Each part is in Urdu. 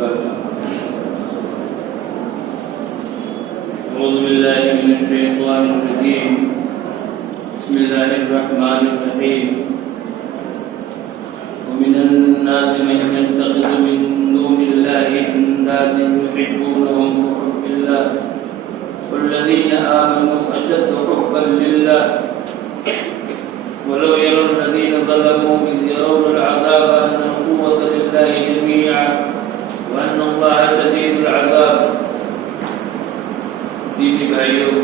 وبركاته. أعوذ بالله من الشيطان الرجيم. بسم الله الرحمن الرحيم. ومن الناس من يتخذ من دون الله أندادا يحبونهم كحب الله والذين آمنوا أشد حبا لله ولو يرى الذين ظلموا إذ يرون العذاب أن القوة لله جميعا وأن الله شديد العذاب. دینی بھائیوں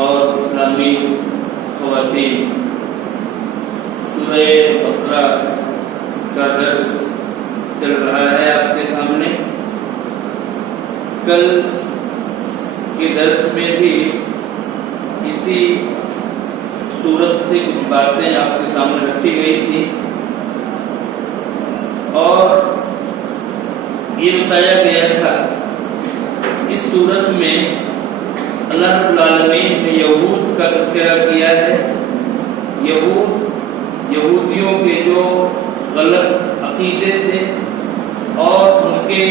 اور اسلامی خواتین، سورہ بقرہ کا درس چل رہا ہے آپ کے سامنے. کل کے درس میں بھی اسی سورت سے کچھ باتیں آپ کے سامنے رکھی گئی تھی اور یہ بتایا گیا تھا اس سورت میں اللہ رب العالمین نے یہود کا تذکرہ کیا ہے. یہودیوں کے جو غلط عقیدے تھے اور ان کے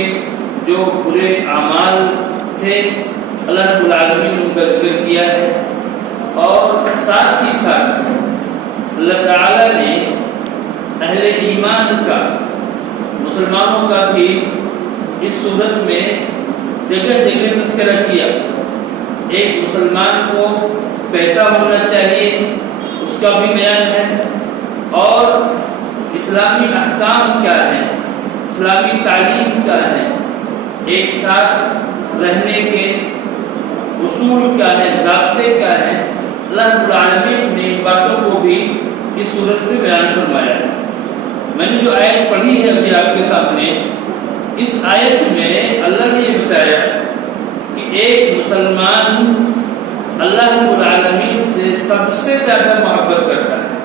جو برے اعمال تھے اللہ رب العالمین نے ان کا ذکر کیا ہے. اور ساتھ ہی ساتھ اللہ تعالی نے اہل ایمان کا، مسلمانوں کا بھی اس صورت میں جگہ جگہ تذکرہ کیا. ایک مسلمان کو کیسا ہونا چاہیے اس کا بھی بیان ہے اور اسلامی احکام کیا ہے، اسلامی تعلیم کیا ہے، ایک ساتھ رہنے کے اصول کیا ہے، ضابطے کیا ہے. اللہ رب العالمین نے ان باتوں کو بھی اس صورت میں بیان فرمایا ہے. میں نے جو آیت پڑھی ہے ابھی آپ کے سامنے، اس آیت میں اللہ نے یہ بتایا کہ ایک مسلمان اللہ رب العالمین سے سب سے زیادہ محبت کرتا ہے.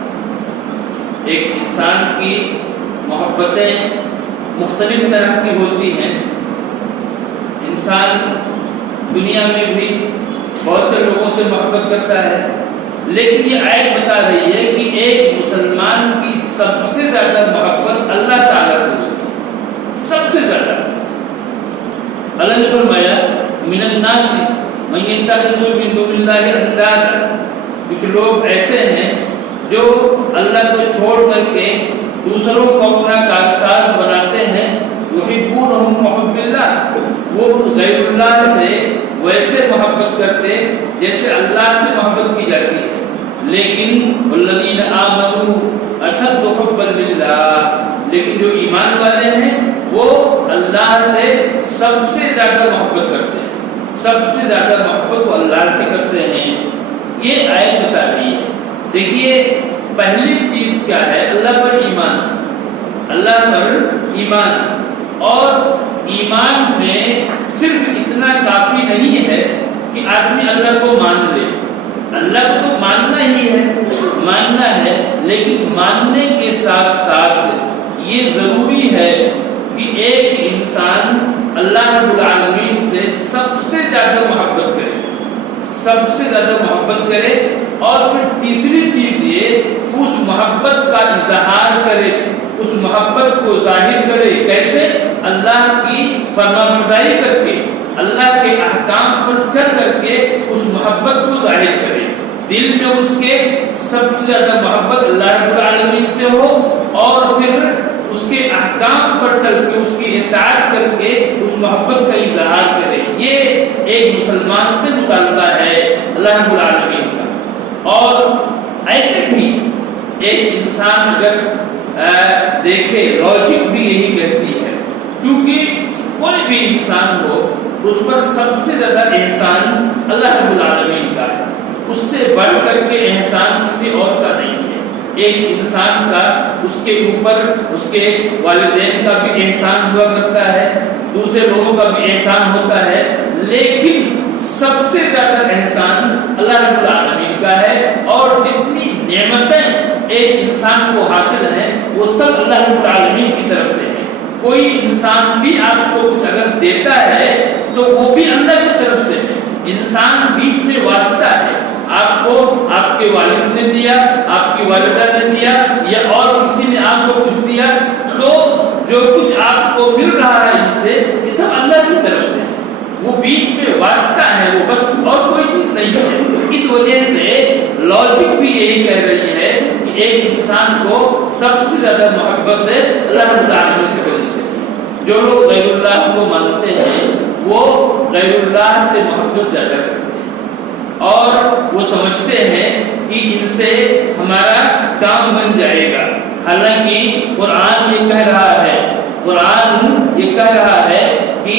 ایک انسان کی محبتیں مختلف طرح کی ہوتی ہیں. انسان دنیا میں بھی بہت سے لوگوں سے محبت کرتا ہے، لیکن یہ آیت بتا رہی ہے کہ ایک مسلمان کی سب سے زیادہ محبت اللہ تعالیٰ سے ہوتی ہے، سب سے زیادہ. اللہ نے فرمایا من الناس من يتخذ من دون الله اندادا. کچھ لوگ ایسے ہیں جو اللہ کو چھوڑ کر کے دوسروں کو اپنا کارساز بناتے ہیں. یحبونهم كحب الله. وہ غیر اللہ سے ویسے محبت کرتے جیسے اللہ سے محبت کی جاتی ہے. لیکن والذین آمنوا اشد حبا للہ، لیکن جو ایمان والے ہیں وہ اللہ سے سب سے زیادہ محبت کرتے ہیں. سب سے زیادہ محبت وہ اللہ سے کرتے ہیں. یہ آیت بتا رہی ہے. دیکھیے پہلی چیز کیا ہے، اللہ پر ایمان. اللہ پر ایمان. اور ایمان میں صرف اتنا کافی نہیں ہے کہ آدمی اللہ کو مان لے. اللہ کو تو ماننا ہی ہے، ماننا ہے، لیکن ماننے کے ساتھ ساتھ یہ ضروری ہے کہ ایک انسان اللہ رب العالمین سے سب سے زیادہ محبت کرے، سب سے زیادہ محبت کرے. اور پھر تیسری چیز یہ کہ اس محبت کا اظہار کرے، اس محبت کو ظاہر کرے. کیسے؟ اللہ کی فرمانبرداری کر کے، اللہ کے احکام پر چل کر کے اس محبت کو ظاہر کرے. دل میں اس کے سب سے زیادہ محبت اللہ رب العالمین سے ہو اور پھر اس کے احکام پر چل کے اس کی اطاعت کر کے اس محبت کا اظہار کرے. یہ ایک مسلمان سے مطالبہ ہے اللہ رب العالمین کا. اور ایسے بھی ایک انسان اگر دیکھے، لاجک بھی یہی کہتی ہے، کیونکہ کوئی بھی انسان ہو اس پر سب سے زیادہ احسان اللہ رب العالمین کا ہے. اس سے بڑھ کر کے احسان کسی اور کا نہیں ہے. ایک انسان کا اس کے اوپر اس کے والدین کا بھی احسان ہوا کرتا ہے، دوسرے لوگوں کا بھی احسان ہوتا ہے، لیکن سب سے زیادہ احسان اللہ رب العالمین کا ہے. اور جتنی نعمتیں ایک انسان کو حاصل ہیں وہ سب اللہ رب العالمین کی طرف سے ہیں. کوئی انسان بھی آپ کو کچھ اگر دیتا ہے تو وہ بھی اللہ کی طرف سے ہے. انسان بیچ میں واسطہ ہے. آپ کو آپ کے والد نے دیا، آپ کی والدہ نے دیا، یا اور کسی نے آپ کو کچھ دیا، تو جو کچھ آپ کو مل رہا ہے ان سے یہ سب اللہ کی طرف سے، وہ بیچ میں واسطہ ہے، وہ بس اور کوئی چیز نہیں ہے۔ اس وجہ سے لاجک بھی یہی کہہ رہی ہے کہ ایک انسان کو سب سے زیادہ محبت اللہ رب العالمین سے کرنی چاہیے۔ جو لوگ غیر اللہ کو مانتے ہیں وہ غیر اللہ سے محبت زیادہ کرتے ہیں اور وہ سمجھتے ہیں کہ ان سے ہمارا کام بن جائے گا، حالانکہ قرآن یہ کہہ رہا ہے، قرآن یہ کہہ رہا ہے کہ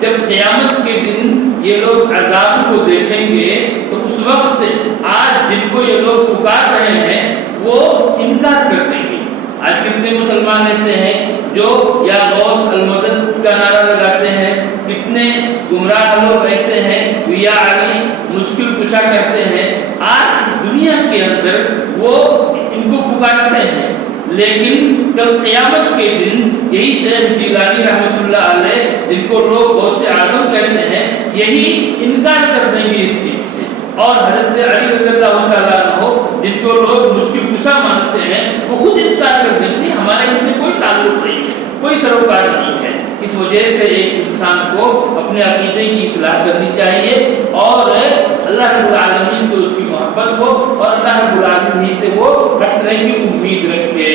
جب قیامت کے دن یہ لوگ عذاب کو دیکھیں گے تو اس وقت آج جن کو یہ لوگ پکار رہے ہیں وہ انکار کر دیں گے۔ آج کتنے مسلمان ایسے ہیں جو یا غوث المدد کا نعرہ لگاتے ہیں، کتنے گمراہ لوگ ایسے ہیں یا علی مشکل کشا کہتے ہیں۔ آج اس دنیا کے اندر وہ ان کو پکارتے ہیں، لیکن کل قیامت کے دن یہی شیخ جیلانی رحمۃ اللہ علیہ جن کو لوگ غوث اعظم کہتے ہیں یہی انکار کر دیں گے اس چیز سے، اور حضرت علی رضی اللہ تعالیٰ عنہ جن کو لوگ مشکل کشا مانتے ہیں وہ خود انکار کر دیں گے ہمارا ان سے کوئی تعلق نہیں ہے، کوئی سروکار نہیں ہے۔ اس وجہ سے ایک انسان کو اپنے عقیدے کی اصلاح کرنی چاہیے اور اللہ رب العالمین سے اس کی محبت ہو اور اللہ رب العالمین سے وہ ہر طرح کی امید رکھے۔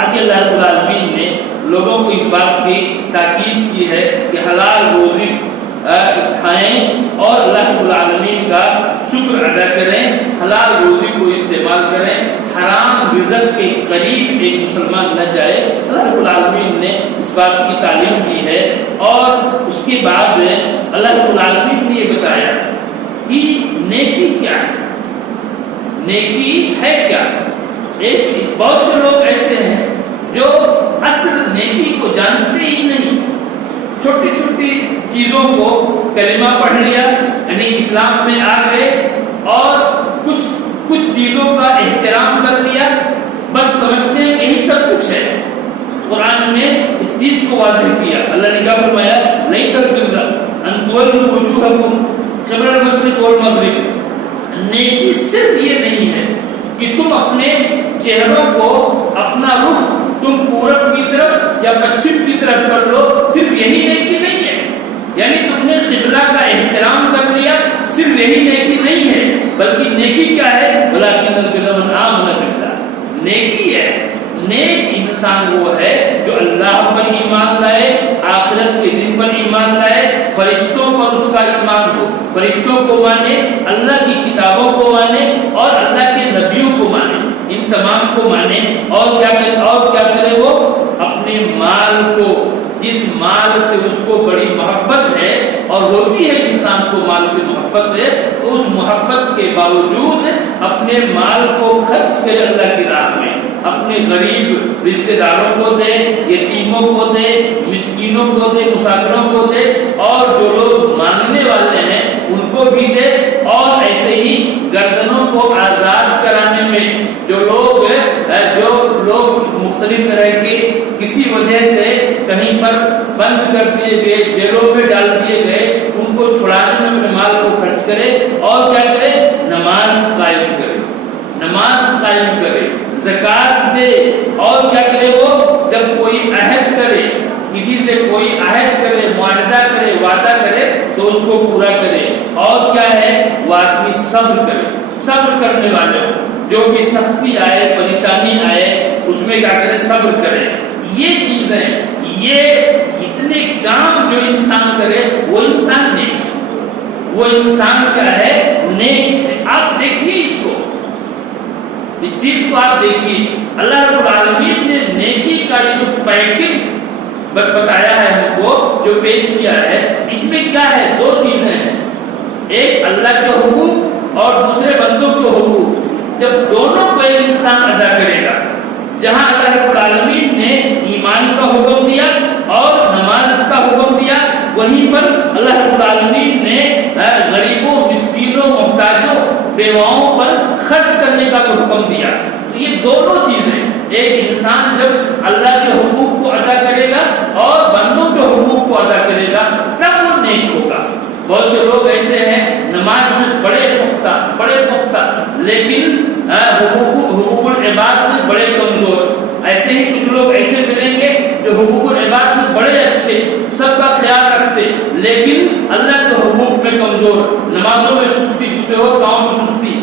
آگے اللہ رب العالمین نے لوگوں کو اس بات کی تاکید کی ہے کہ حلال روزی کھائیں اور اللہ رب العالمین کا شکر ادا کریں، حلال روزی کو استعمال کریں، حرام رزق کے قریب ایک مسلمان نہ جائے۔ اللہ رب العالمین نے اس بات کی تعلیم دی ہے اور اس کے بعد اللہ رب العالمین نے یہ بتایا کہ نیکی کیا ہے، نیکی ہے کیا۔ ایک بہت سے لوگ ایسے ہیں جو اصل نیکی کو جانتے ہی نہیں، چھوٹی چھوٹی چیزوں کو کلمہ پڑھ لیا یعنی اسلام میں آ گئے اور کچھ چیزوں کا احترام کر لیا، بس سمجھتے ہیں یہی سب کچھ ہے۔ قرآن نے اس چیز کو واضح کیا، اللہ نے کیا فرمایا، لیس البر ان تولوا وجوہکم قبل المشرق والمغرب۔ نیکی صرف یہ نہیں ہے کہ تم اپنے چہروں کو، اپنا رخ تم پورب کی طرف یا پچھم کی طرف کر لو، صرف یہی نیکی نہیں ہے، یعنی تم نے قبلہ کا احترام کر لیا، صرف یہی نیکی نہیں ہے، بلکہ نیکی کیا ہے، ولکن البر من آمن باللہ۔ نیکی ہے، نیک انسان وہ ہے جو اللہ پر ایمان لائے، آخرت کے دن پر ایمان لائے، فرشتوں پر اس کا ایمان ہو، فرشتوں کو مانے، اللہ کی کتابوں کو مانے اور اللہ کے نبیوں کو مانے، ان تمام کو مانے، اور کیا کرے وہ اپنے مال کو، جس مال سے اس کو بڑی محبت ہے اور ہوتی ہے انسان کو مال سے محبت ہے، تو اس محبت کے باوجود اپنے مال کو خرچ کرے اللہ کی راہ میں، اپنے غریب رشتہ داروں کو دے، یتیموں کو دے، مسکینوں کو دے، مسافروں کو دے، اور جو لوگ مانگنے والے ہیں ان کو بھی دے، اور ایسے ہی گردنوں کو آزاد کرانے میں جو لوگ مختلف طرح کے کسی وجہ سے کہیں پر بند کر دیے گئے، جیلوں میں ڈال دیے گئے، ان کو چھڑانے میں اپنے مال کو خرچ کرے، اور کیا کرے، نماز قائم کرے، نماز قائم کرے، زکات دے، اور کیا کرے، وہ جب کوئی عہد کرے، کسی سے کوئی عہد کرے، معاہدہ کرے، وعدہ کرے تو اس کو پورا کرے، اور کیا ہے، وہ آدمی صبر کرے، صبر کرنے والے ہو، جو بھی سختی آئے، پریشانی آئے، اس میں کیا کرے، صبر کرے۔ یہ چیزیں، یہ اتنے کام جو انسان کرے وہ انسان نیک ہے، وہ انسان کیا ہے، نیک ہے۔ آپ دیکھیے اس چیز کو آپ دیکھیے، اللہ رب العالمین نے نیکی کا یہ جو پیکج بتایا ہے ہم کو، جو پیش کیا ہے، اس میں کیا ہے، دو چیزیں ہیں، ایک اللہ کے حقوق اور دوسرے بندوں کے حقوق۔ جب دونوں کو ایک انسان ادا کرے گا، جہاں اللہ رب العالمین نے ایمان کا حکم دیا اور نماز کا حکم دیا، وہیں پر اللہ رب العالمین نے غریبوں، مسکینوں، محتاجوں، بیواؤں پر خرچ کرنے کا بھی حکم دیا۔ تو یہ دونوں چیزیں، ایک انسان جب اللہ کے حقوق کو ادا کرے گا اور بندوں کے حقوق کو ادا کرے گا تب وہ نیک ہوگا۔ بہت سے لوگ ایسے ہیں نماز میں بڑے پختہ لیکن حقوق العباد میں بڑے کمزور۔ ایسے ہی کچھ لوگ ایسے ملیں گے جو حقوق العباد میں بڑے اچھے، سب کا خیال رکھتے، لیکن اللہ کے حقوق میں کمزور، نمازوں میں سستی، دوسرے اور کاموں میں سستی،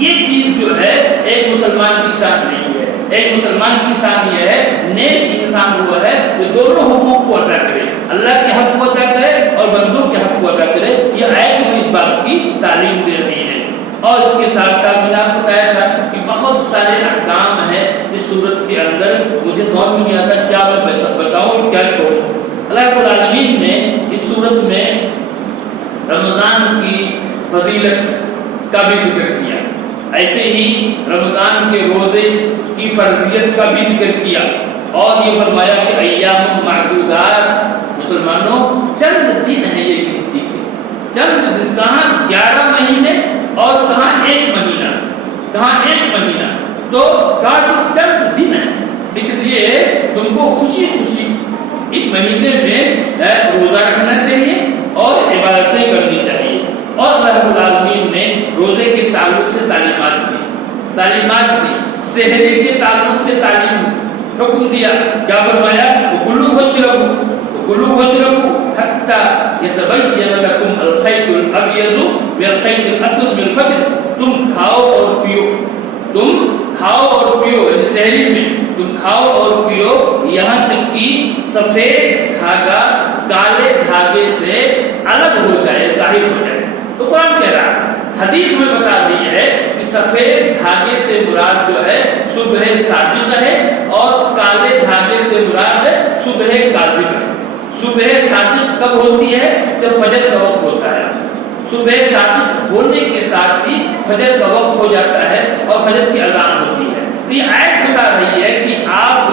یہ چیز جو ہے ایک مسلمان کی شان نہیں ہے۔ ایک مسلمان کی شان یہ ہے، نیک انسان وہ ہے جو دونوں حقوق کو ادا کرے، اللہ کے حق کو ادا کرے اور بندوں کے حق کو ادا کرے۔ یہ آیت میں اس بات کی تعلیم دے رہی ہے۔ اور اس کے ساتھ ساتھ میں نے آپ کو بتایا تھا کہ بہت سارے احکام ہیں اس صورت کے اندر، مجھے سمجھ میں نہیں آتا کیا میں بتاؤں کیا چھوڑوں۔ اللہ رب العالمین نے اس صورت میں رمضان کی فضیلت کا بھی ذکر کیا، ایسے ہی رمضان کے روزے کی فرضیت کا بھی ذکر کیا، اور یہ فرمایا کہ ایام معدودات، مسلمانوں چند دن ہیں یہ گنتی کے، چند دن، کہاں 11 مہینے اور کہاں 1 مہینہ، کہاں 1 مہینہ، تو کہا تو چند دن ہے، اس لیے تم کو خوشی خوشی اس مہینے میں روزہ رکھنا چاہیے اور عبادتیں کرنی چاہیے۔ اور اللہ رب العالمین نے روزے کے تعلق سے تعلیمات دی، سحری کے تعلق سے تعلیم حکم دیا، کیا فرمایا؟ کلوا واشربوا حتی یتبین لکم الخیط الابیض من الخیط الاسود من الفجر، تم کھاؤ اور پیو، تم کھاؤ اور پیو، یعنی سحری میں تم کھاؤ اور پیو یہاں تک کہ سفید دھاگا کالے دھاگے سے الگ ہو جائے، ظاہر ہو جائے۔ تو قرآن کہہ رہا ہے، حدیث میں بتا رہی ہے کہ سفید دھاگے سے مراد جو ہے صبح صادق ہے، اور کالے دھاگے سے مراد صبح کاذب ہے۔ صبح صادق کب ہوتی ہے؟ جب فجر کا وقت ہوتا ہے، صبح صادق ہونے کے ساتھ ہی فجر کا وقت ہو جاتا ہے اور فجر کی اذان ہوتی ہے۔ تو یہ آیت بتا رہی ہے کہ آپ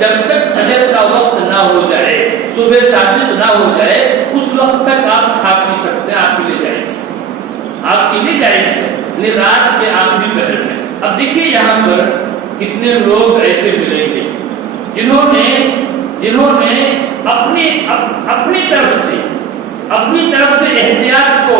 جب تک فجر کا وقت نہ ہو جائے، صبح صادق نہ ہو جائے، اس وقت تک آپ کھا پی سکتے ہیں، آپ کے لیے جائز ہے، آپ کے لیے جائز ہے، یعنی رات کے آخری پہر میں۔ اب دیکھیے یہاں پر کتنے لوگ ایسے ملیں گے جنہوں نے اپنی طرف سے احتیاط کو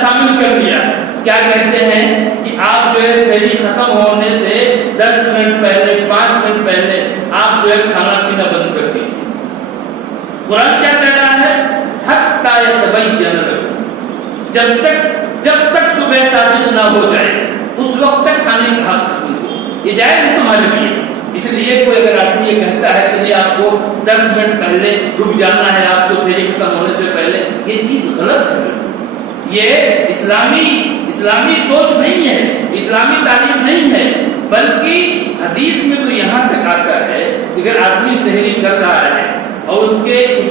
شامل کر لیا ہے۔ کیا کہتے ہیں کہ آپ جو ہے سحری ختم ہونے سے 10 منٹ پہلے، 5 منٹ پہلے آپ جو ہے کھانا پینا بند کر دیجیے۔ قرآن کیا کہہ رہا ہے؟ حتی یتبین لکم، جب تک صبح صادق نہ ہو جائے اس وقت تک کھانے کا حق ختم ہو، یہ جائز ہے تمہارے لیے۔ اس لیے کوئی اگر آدمی یہ کہتا ہے کہ آپ کو 10 منٹ پہلے رک جانا ہے، آپ کو سحری ختم ہونے سے پہلے، یہ چیز غلط ہے، یہ اسلامی سوچ نہیں ہے، اسلامی تعلیم نہیں ہے، بلکہ حدیث میں تو یہاں تک آتا ہے کہ اگر آدمی سحری کر رہا ہے اور اس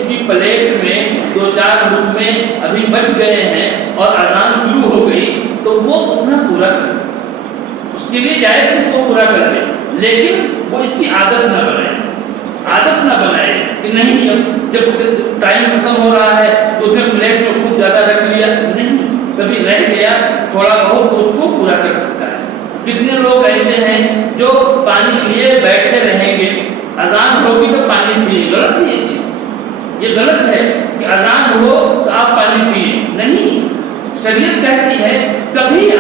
کی پلیٹ میں 2-4 لقمے ابھی بچ گئے ہیں اور اذان شروع ہو گئی، تو وہ اتنا پورا کر لے، اس کے لیے جائز ہے وہ پورا کر لے، لیکن وہ اس کی عادت نہ بنائے کہ نہیں اب جب ٹائم ختم ہو رہا ہے تو اس نے پلیٹ میں خوب زیادہ رکھ لیا، نہیں، کبھی رہ گیا تھوڑا بہت تو اس کو پورا کر سکتا ہے۔ کتنے لوگ ایسے ہیں جو پانی لیے بیٹھے رہیں گے، اذان ہوگی تو پانی پیے، غلط ہے یہ چیز، یہ غلط ہے کہ اذان ہو تو آپ پانی پیے، نہیں، شریعت کہتی ہے کبھی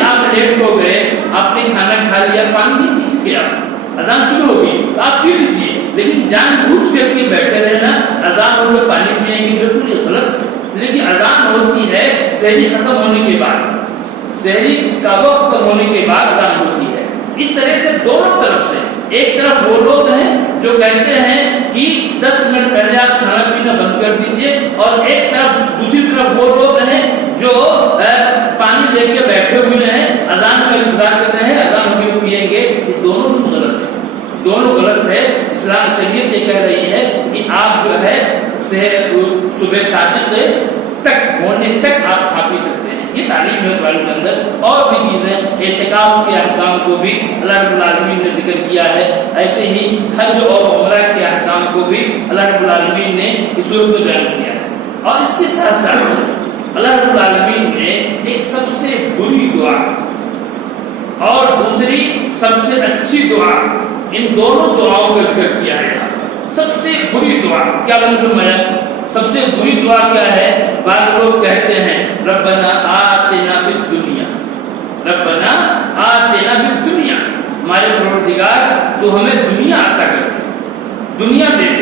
آپ لیٹ ہو گئے، آپ نے کھانا کھا لیا، پانی نہیں پی سکے، آپ اذان شروع ہوگی تو آپ پی لیجیے، لیکن جان بوجھ کر کے بیٹھے رہنا، اذان ہو تو پانی پیئیں گے، بالکل یہ غلط ہے۔ لیکن اذان ہوتی ہے سحری ختم ہونے کے بعد، سحری کا وقت ختم ہونے کے بعد اذان ہوتی ہے۔ اس طرح سے دونوں طرف سے، ایک طرف وہ لوگ ہیں جو کہتے ہیں کہ 10 منٹ پہلے آپ کھانا پینا بند کر دیجئے، اور ایک طرف دوسری طرف وہ لوگ ہیں جو پانی لے کے بیٹھے ہوئے ہیں، اذان کا انتظار کر رہے ہیں، اذان ہوگی پیئیں گے، یہ دونوں غلط ہے، دونوں غلط ہے۔ اسلام شریعت یہ کہہ رہی ہے کہ آپ جو ہے صبح صادق تک ہونے تک آپ کھا پی سکتے ہیں، یہ تعلیم ہے قرآن کے اندر۔ اور بھی چیزیں، اعتکاف کے احکام کو بھی اللہ رب العالمین نے ذکر کیا ہے، ایسے ہی حج اور عمرہ کے احکام کو بھی اللہ رب العالمین نے اس صورت میں بیان کیا ہے۔ اور اس کے ساتھ ساتھ اللہ رب العالمین نے ایک سب سے بری دعا اور دوسری سب سے اچھی دعا، ان دونوں دعاؤں کا ذکر کیا ہے۔ سب سے بری دعا کیا مطلب ہے؟ سب سے بری دعا کیا ہے؟ بعض لوگ کہتے ہیں ربنا آتنا فی الدنیا، ربنا آتنا فی الدنیا، ہمارے پروردگار تو ہمیں دنیا عطا کر دے، دنیا دے دے.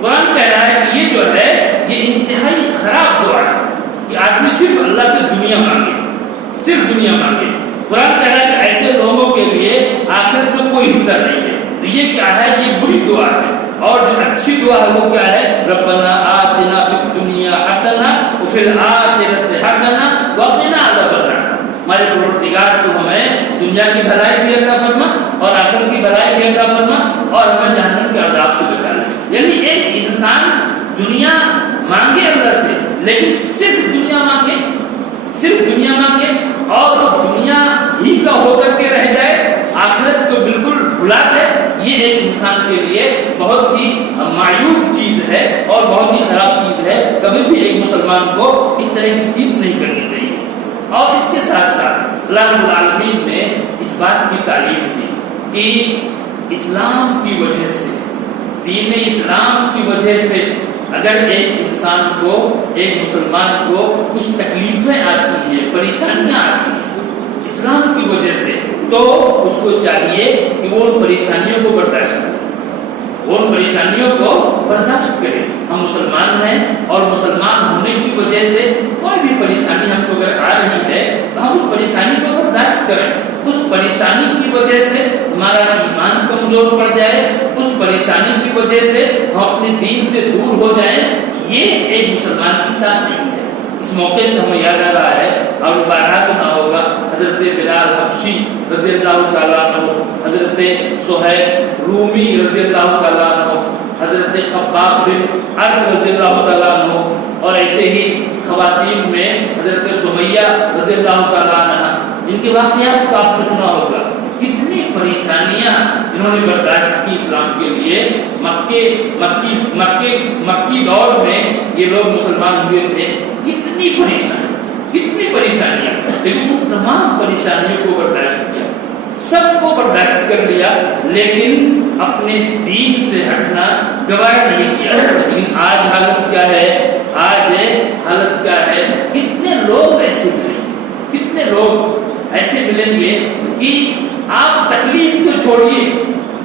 قرآن کہہ رہا ہے کہ یہ جو ہے یہ انتہائی خراب دعا ہے کہ آدمی صرف اللہ سے دنیا مانگے، صرف دنیا مانگے. قرآن کہہ رہا ہے کہ ایسے لوگوں کے لیے آخرت میں کوئی حصہ نہیں ہے. یہ کیا ہے؟ یہ بری دعا ہے. اور جو اچھی دعا ہے وہ کیا ہے؟ ربنا آتنا فی الدنیا حسنہ وفی الآخرۃ حسنہ وقنا عذاب النار. ہمارے پروردگار تو ہمیں دنیا کی بھلائی بھی عطا فرما اور آخرت کی بھلائی بھی عطا فرما اور ہمیں جہنم کے عذاب سے بچا لے. یعنی ایک انسان دنیا مانگے اللہ سے، لیکن صرف دنیا مانگے، صرف دنیا مانگے اور وہ دنیا ہی کا ہو کر کے رہ جائے، آخرت کو بالکل بھلا دے، یہ ایک انسان کے لیے بہت ہی معیوب چیز ہے اور بہت ہی خراب چیز ہے. کبھی بھی ایک مسلمان کو اس طرح کی چیز نہیں کرنی چاہیے. اور اس کے ساتھ ساتھ اللہ رب العالمین نے اس بات کی تعلیم دی کہ اسلام کی وجہ سے، دین اسلام کی وجہ سے اگر ایک انسان کو، ایک مسلمان کو کچھ تکلیفیں آتی ہیں، پریشانیاں آتی ہیں اسلام کی وجہ سے، تو اس کو چاہیے کہ وہ ان پریشانیوں کو برداشت کرے، وہ ان پریشانیوں کو برداشت کرے. ہم مسلمان ہیں اور مسلمان ہونے کی وجہ سے کوئی بھی پریشانی ہم کو اگر آ رہی ہے تو ہم اس پریشانی کو برداشت کریں. اس پریشانی کی وجہ سے ہمارا ایمان کمزور پڑ جائے، اس پریشانی کی وجہ سے ہم اپنے دین سے دور ہو جائیں، یہ ایک مسلمان کی شان نہیں ہے. اس موقع سے ہمیں یاد آ رہا ہے اور بارہا سنا ہوگا حضرت بلال حبشی رضی اللہ تعالیٰ عنہ، حضرت صہیب رومی رضی اللہ تعالیٰ عنہ، حضرت خباب بن ارد رضی اللہ تعالیٰ عنہ، اور ایسے ہی خواتین میں حضرت سمیہ رضی اللہ تعالیٰ عنہ. ان کے واقعات کو آپ نے سنا ہوگا. کتنی پریشانیاں انہوں نے برداشت کی اسلام کے لیے. مکی دور میں یہ لوگ مسلمان ہوئے تھے. کتنی پریشانیاں، لیکن ان تمام پریشانیوں کو برداشت کیا، سب کو برداشت کر لیا، لیکن اپنے دین سے ہٹنا گوارا نہیں کیا. لیکن آج حالت کیا ہے؟ آج حالت کیا ہے؟ کتنے لوگ ایسے ملیں گے، کتنے لوگ ایسے ملیں گے کہ آپ تکلیف کو چھوڑیے،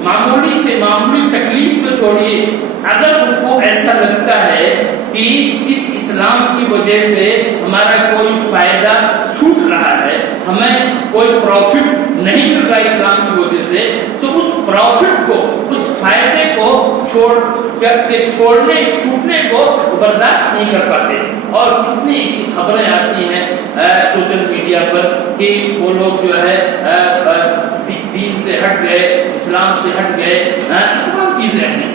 معمولی سے معمولی تکلیف کو چھوڑیے، اگر ان کو ایسا لگتا ہے کہ اس اسلام کی وجہ سے ہمارا کوئی فائدہ چھوٹ رہا ہے، ہمیں کوئی پروفٹ نہیں مل رہا اسلام کی وجہ سے، تو اس پروفٹ کو، اس فائدے کو چھوٹنے کو برداشت نہیں کر پاتے. اور کتنی ایسی خبریں آتی ہیں سوشل میڈیا پر کہ وہ لوگ جو ہے دین سے ہٹ گئے، اسلام سے ہٹ گئے، تمام چیزیں ہیں.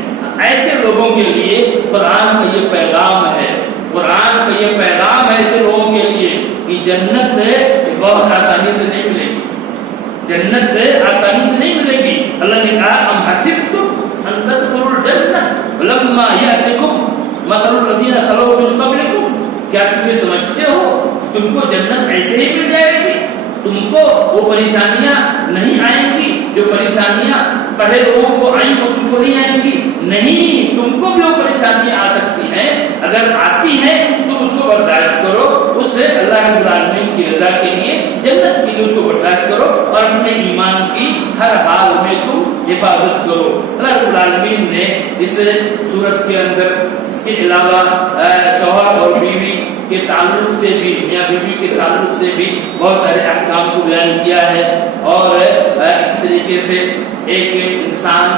ایسے لوگوں کے لیے قرآن کا یہ پیغام ہے، قرآن کا یہ پیغام ہے ایسے لوگوں کے لیے کہ جنت بہت آسانی سے نہیں ملے گی، جنت آسانی سے نہیں ملے گی. اللہ نے کہا ام حسبتم ان تدخلوا الجنہ ولما یأتکم مثل الذین خلوا من قبلکم. کیا تم یہ سمجھتے ہو کہ تم کو جنت ایسے ہی مل جائے گی؟ تم کو وہ پریشانیاں نہیں آئیں گی جو پریشانیاں پہلے لوگوں کو آئیں وہ تم کو نہیں آئیں گی. نہیں، تم کو بھی وہ پریشانیاں آ سکتی ہیں، اگر آتی ہیں تو اس کو برداشت کرو، اس سے اللہ رب العالمین کی رضا کے لیے، جنت کے لیے اس کو برداشت کرو اور اپنے ایمان کی ہر حال میں تم حفاظت کرو. اللہ رب العالمین نے اس صورت کے اندر اس کے علاوہ شوہر اور بیوی کے تعلق سے بھی، میاں بیوی کے تعلق سے بھی بہت سارے احکام کو بیان کیا ہے. اور اس طریقے سے ایک انسان،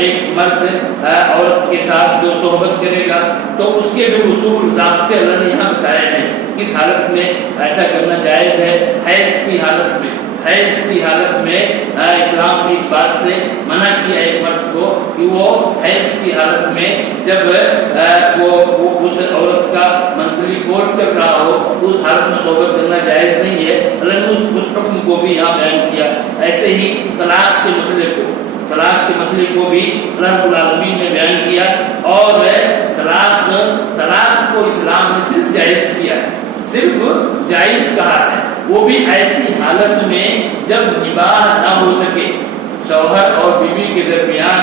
ایک مرد عورت کے ساتھ جو صحبت کرے گا تو اس کے بھی اصول ضابطے اللہ نے یہاں بتائے ہیں. کس حالت میں ایسا کرنا جائز ہے؟ حیض کی حالت میں، حیض کی حالت میں اسلام نے اس بات سے منع کیا ایک مرد کو کہ وہ حیض کی حالت میں جب وہ اس عورت کا منتھلی کورس چل رہا ہو تو اس حالت میں صحبت کرنا جائز نہیں ہے. اللہ نے اس حکم کو بھی یہاں بیان کیا. ایسے ہی طلاق کے مسئلے کو بھی اللہ رب العالمین نے بیان کیا. اور طلاق کو اسلام نے صرف جائز کیا ہے، صرف جائز کہا ہے، وہ بھی ایسی حالت میں جب نباہ نہ ہو سکے، شوہر اور بیوی کے درمیان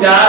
4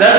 10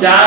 4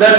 10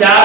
4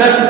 10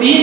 3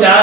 4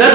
10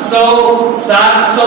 100-700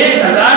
1000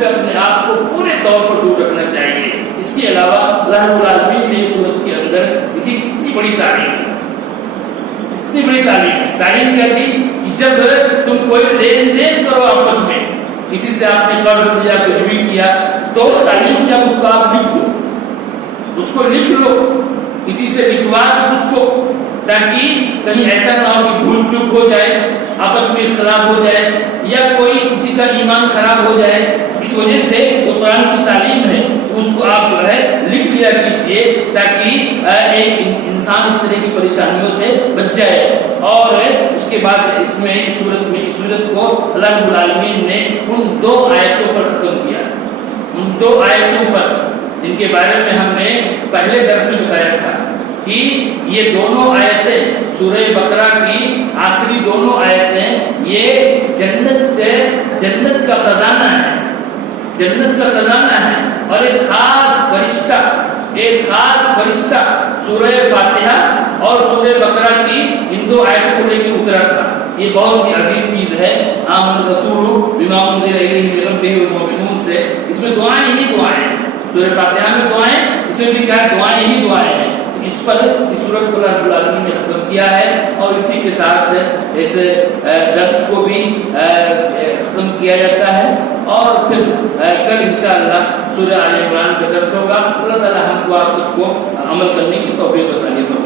سے اپنے آپ کو پورے طور پر دور رکھنا چاہیے۔ اس کے علاوہ اللہ رب العالمین نے اس صورت کے اندر دیکھیے کتنی بڑی تعلیم ہے، کتنی بڑی تعلیم ہے۔ تعلیم کیا تھی کہ جب تم کوئی لین دین کرو آپس میں، کسی سے آپ نے قرض لیا، کچھ بھی کیا، تو تعلیم کیا اس کو آپ لکھ دو، اس کو لکھ لو، کسی سے لکھوا دو اس کو، تاکہ کہیں ایسا نہ ہو کہ بھول چوک ہو جائے، آپس میں اختلاف ہو جائے، یا کوئی کسی کا ایمان خراب ہو جائے۔ اس وجہ سے وہ قرآن کی تعلیم ہے، اس کو آپ جو ہے لکھ لیا کیجیے، تاکہ ایک انسان اس طرح کی پریشانیوں سے بچ جائے۔ اور اس کے بعد اس صورت کو اللہ رب العالمین نے ان 2 آیتوں پر ختم کیا، ان 2 آیتوں پر جن کے بارے میں ہم نے پہلے درس میں بتایا تھا کہ یہ دونوں آیتیں سورہ بقرہ کی آخری دونوں آیتیں یہ جنت کا خزانہ ہے، جنت کا خزانہ ہے۔ اور ایک خاص فرشتہ سورہ فاتحہ اور سورہ بقرہ کی ان 2 آیتوں کو لے کے اترا تھا۔ یہ بہت ہی عظیم چیز ہے۔ آمن الرسول بما انزل الیہ من ربہ والمؤمنون سے اس میں دعائیں ہی دعائیں ہیں، سورہ فاتحہ میں دعائیں، اس میں بھی کیا دعائیں ہی دعائیں ہیں۔ اس پر اس صورت کو اللہ رب العالمین نے ختم کیا ہے، اور اسی کے ساتھ اس درس کو بھی ختم کیا جاتا ہے۔ اور پھر کل انشاءاللہ سورہ آل عمران کا درس ہوگا۔ اللہ تعالی ہم کو آپ سب کو عمل کرنے کی توفیق عطا فرمائے۔